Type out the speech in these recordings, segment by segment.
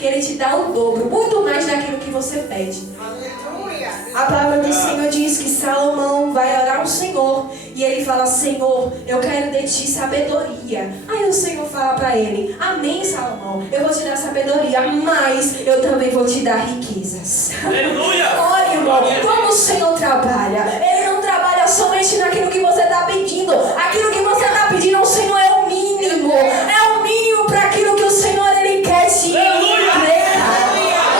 que Ele te dá o dobro, muito mais daquilo que você pede. Aleluia. A palavra do Senhor diz que Salomão vai orar ao Senhor e ele fala: Senhor, eu quero de ti sabedoria. Aí o Senhor fala para ele: amém, Salomão, eu vou te dar sabedoria, mas eu também vou te dar riquezas. Aleluia! Olha, irmão, como o Senhor trabalha. Ele não trabalha somente naquilo que você está pedindo. Aquilo que você está pedindo ao Senhor é o mínimo. É o mínimo para aquilo que o Senhor Ele quer te entregar.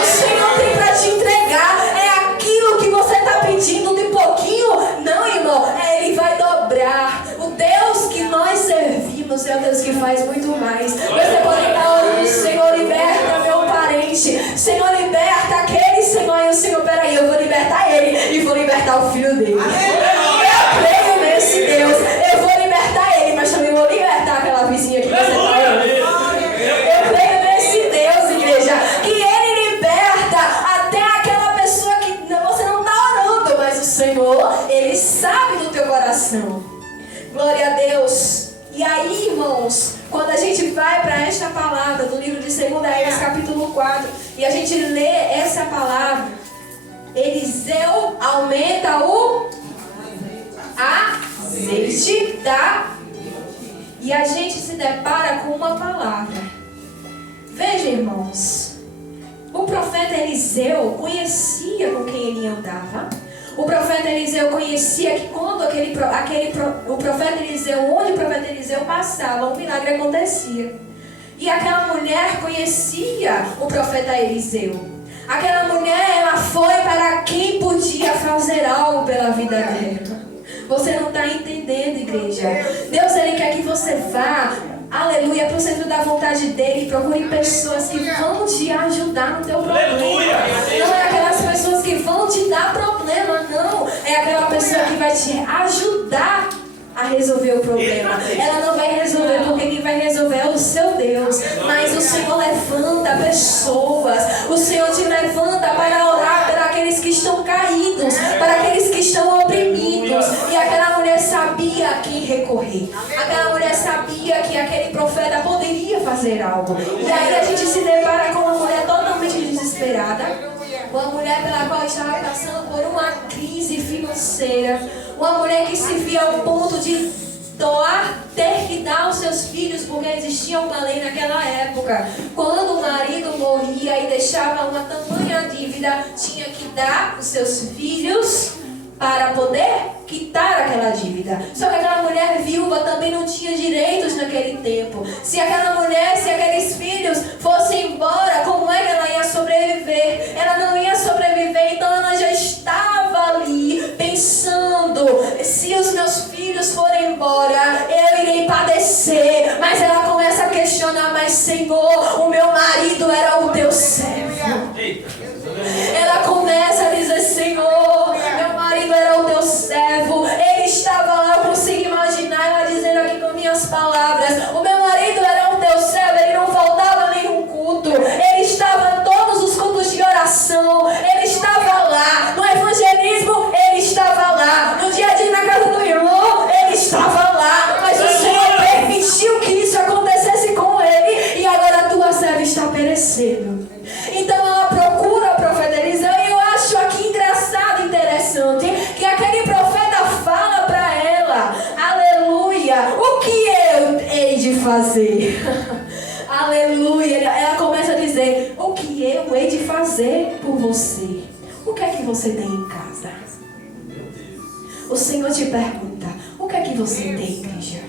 O Senhor tem para te entregar. É aquilo que você está pedindo de pouquinho. Não, irmão, Ele vai dobrar. O Deus que nós servimos é o Deus que faz muito mais. Você pode estar orando: Senhor, liberta meu parente. Senhor, liberta aquele, Senhor. E o Senhor: peraí, eu vou libertar ele e vou libertar o filho dele. Eu creio nesse Deus. Eu vou libertar ele, mas também vou libertar aquela vizinha que você está orando. Eu creio nesse Deus, igreja, que Ele liberta até aquela pessoa que você não está orando, mas o Senhor, Ele sabe do teu coração. Glória a Deus. E aí, irmãos, quando a gente vai para esta palavra do livro de 2 Reis, capítulo 4, e a gente lê essa palavra, Eliseu aumenta o azeite da... E a gente se depara com uma palavra. Veja, irmãos, o profeta Eliseu conhecia com quem ele andava. O profeta Eliseu conhecia que quando o profeta Eliseu, onde o profeta Eliseu passava, um milagre acontecia. E aquela mulher conhecia o profeta Eliseu. Aquela mulher, ela foi para quem podia fazer algo pela vida dela. Você não está entendendo, igreja. Deus, Ele quer que você vá, aleluia, para o centro da vontade dEle, e procure pessoas que vão te ajudar no teu problema. Não é aquelas pessoas que vão te dar problema, não. É aquela pessoa que vai te ajudar a resolver o problema. Ela não vai resolver, porque quem vai resolver é o seu Deus. Mas o Senhor levanta pessoas. O Senhor te levanta para orar para aqueles que estão caídos, para aqueles que estão oprimidos. E aquela mulher sabia a quem recorrer. Aquela mulher sabia que aquele profeta poderia fazer algo. E aí a gente se depara com uma mulher totalmente desesperada. Uma mulher pela qual estava passando por uma crise financeira. Uma mulher que se via ao ponto de ter que dar aos seus filhos, porque existia uma lei naquela época. Quando o marido morria e deixava uma tamanha dívida, tinha que dar os seus filhos para poder quitar aquela dívida. Só que aquela mulher viúva também não tinha direitos naquele tempo. Se aqueles filhos fossem embora, como é que ela ia sobreviver? Ela não ia sobreviver, então ela já estava ali pensando: se os meus filhos forem embora, eu irei padecer. Mas ela começa a questionar: mas Senhor, o meu marido era o teu servo. Ela começa a dizer: Senhor, meu marido era o teu servo. Ele estava lá, eu consigo imaginar ela dizendo aqui com minhas palavras: o meu marido era o teu servo, ele não faltava a nenhum culto. Ele estava em todos os cultos de oração. Ele estava lá. No evangelismo, ele estava lá. No dia a dia na casa do irmão, ele estava lá. Mas o Senhor permitiu que isso acontecesse com ele. E agora a tua serva está perecendo. Então ela procura o profeta Eliseu. E eu acho aqui engraçado, interessante, que aquele profeta fala para ela: aleluia, o que eu hei de fazer? Aleluia. Ela começa a dizer: o que eu hei de fazer por você? O que é que você tem em casa? O Senhor te pergunta: o que é que você tem, igreja?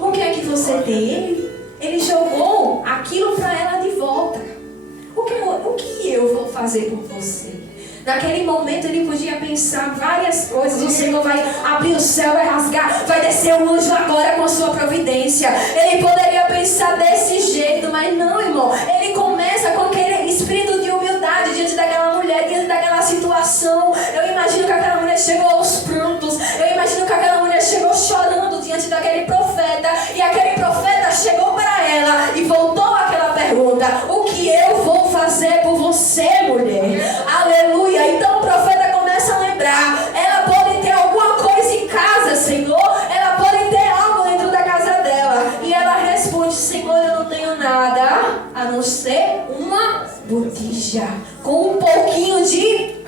O que é que você tem? Ele jogou aquilo para ela de volta. O que eu vou fazer por você? Naquele momento ele podia pensar várias coisas. O Senhor vai abrir o céu, vai rasgar, vai descer um anjo agora com a sua providência. Ele poderia pensar desse jeito, mas não, irmão. Ele começa com aquele espírito de humildade diante daquela mulher, diante daquela situação. Eu imagino que aquela mulher chegou aos prantos. Eu imagino que aquela mulher chegou chorando diante daquele profeta. E aquele profeta chegou para ela e voltou àquela pergunta: o que eu vou fazer por você, mulher? Aleluia. Então o profeta começa a lembrar: ela pode ter alguma coisa em casa, Senhor. Ela pode ter algo dentro da casa dela. E ela responde: Senhor, eu não tenho nada a não ser uma botija, com um pouquinho de...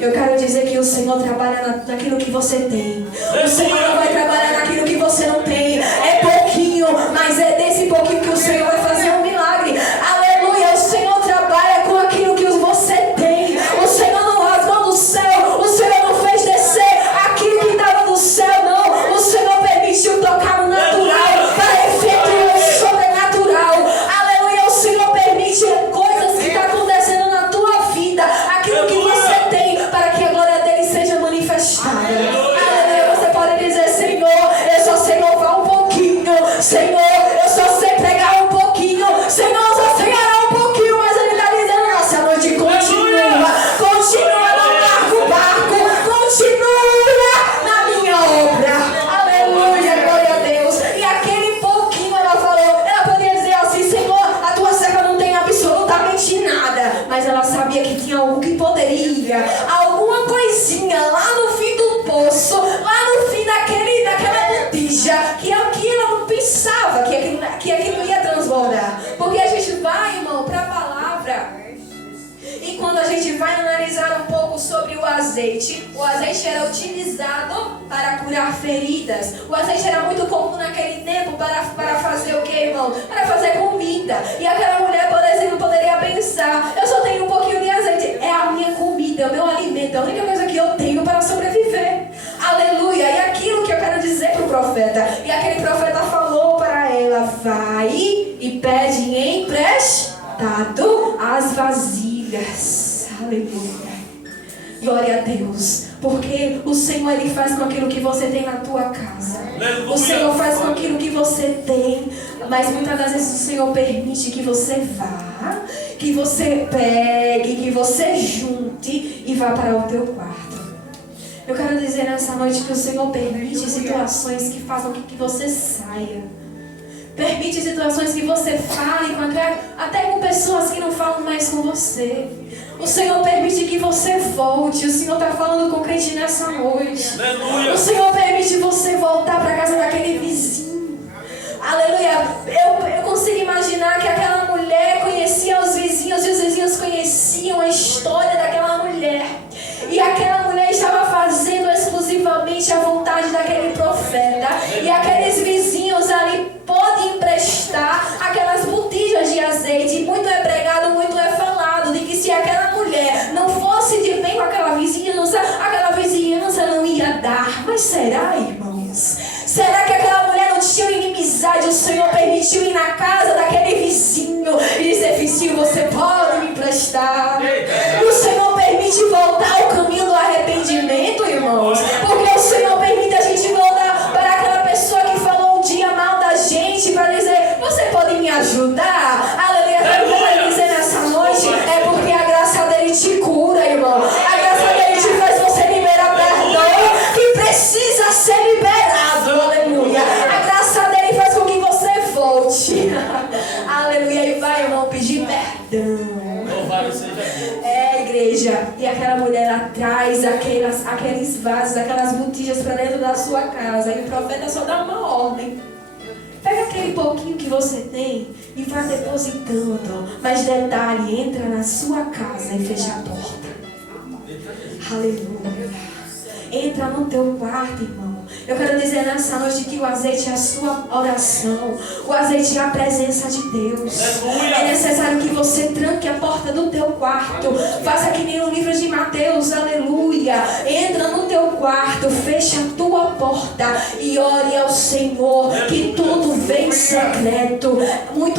Eu quero dizer que o Senhor trabalha naquilo que você tem. O Senhor não vai trabalhar naquilo que você não tem. É pouquinho, mas é desse pouquinho que o Senhor vai fazer um milagre. Aleluia, o Senhor trabalha com aquilo que você tem. O Senhor não rasgou do céu, o Senhor não fez descer aquilo que estava do céu, não. O Senhor permitiu tocar no natural para efetuar o sobrenatural. Aleluia, o Senhor permite coisas que estão acontecendo na tua vida, aquilo que você tem, para que a glória dele seja manifestada. Aleluia, você pode dizer: Senhor, eu só sei louvar um pouquinho. Senhor, eu só sei pregar um pouquinho. Senhor, eu só sei orar um pouquinho. Mas ele está dizendo: nossa, a noite continua, não larga o barco, continua na minha obra. Aleluia, glória a Deus. E aquele pouquinho ela falou, ela poderia dizer assim: Senhor, a tua serva não tem absolutamente nada. Mas ela sabia que tinha algo que poderia, alguma coisinha lá no fim do poço, lá no fim daquela botija, que ela não pensava que aquilo ia transbordar. Porque a gente vai, irmão, para a palavra. E quando a gente vai analisar um pouco sobre o azeite era utilizado para curar feridas. O azeite era muito comum naquele tempo para fazer o que, irmão? Para fazer comida. E aquela mulher, por exemplo, poderia pensar: eu só tenho um pouquinho de azeite, é a minha comida, é o meu alimento, é a única coisa que eu tenho para sobreviver. Aleluia. E aquilo que eu quero dizer para o profeta, e aquele profeta falou para ela: vai e pede emprestado as vasilhas. Aleluia. Glória a Deus. Porque o Senhor, ele faz com aquilo que você tem na tua casa. O Senhor faz com aquilo que você tem. Mas muitas das vezes o Senhor permite que você vá, que você pegue, que você junte e vá para o teu quarto. Eu quero dizer nessa noite que o Senhor permite situações que façam com que você saia. Permite situações que você fale até com pessoas que não falam mais com você. O Senhor permite que você volte. O Senhor está falando com o crente nessa noite. Aleluia. O Senhor permite você voltar para a casa daquele vizinho. Aleluia. Eu consigo imaginar que aquela mulher conhecia os vizinhos e os vizinhos conheciam a história daquela mulher. E aquela mulher estava fazendo exclusivamente a vontade daquele profeta. E aqueles vizinhos ali podem emprestar aquelas botijas de azeite. E muito é pregado, muito é falado de que se aquela mulher não fosse de bem com aquela vizinhança não ia dar. Mas será, irmãos? Será que aquela mulher não tinha inimizade? O Senhor permitiu ir na casa daquele vizinho e dizer: vizinho, você pode me emprestar? E o Senhor permite voltar ao caminho do arrependimento, irmãos. Porque o Senhor permite a gente voltar para aquela pessoa que falou um dia mal da gente, para dizer: você pode me ajudar? Aleluia. Sabe o que eu quero dizer nessa noite? É porque a graça dele te cura, irmão. A graça dele te faz você liberar perdão que precisa ser liberado. Aleluia. A graça dele faz com que você volte. Aleluia. E vai, irmão, pedir perdão. Igreja. E aquela mulher ela traz aqueles vasos, aquelas botijas para dentro da sua casa. E o profeta só dá uma ordem: pega aquele pouquinho que você tem e vá depositando. Mas detalhe: entra na sua casa e fecha a porta. Aleluia. Entra no teu quarto, irmão. Eu quero dizer nessa noite que o azeite é a sua oração. O azeite é a presença de Deus. É necessário que você tranque a porta do teu quarto. Faça que nem o livro de Mateus. Aleluia. Entra no teu quarto, fecha a tua porta e ore ao Senhor, que tudo vem secreto. Muito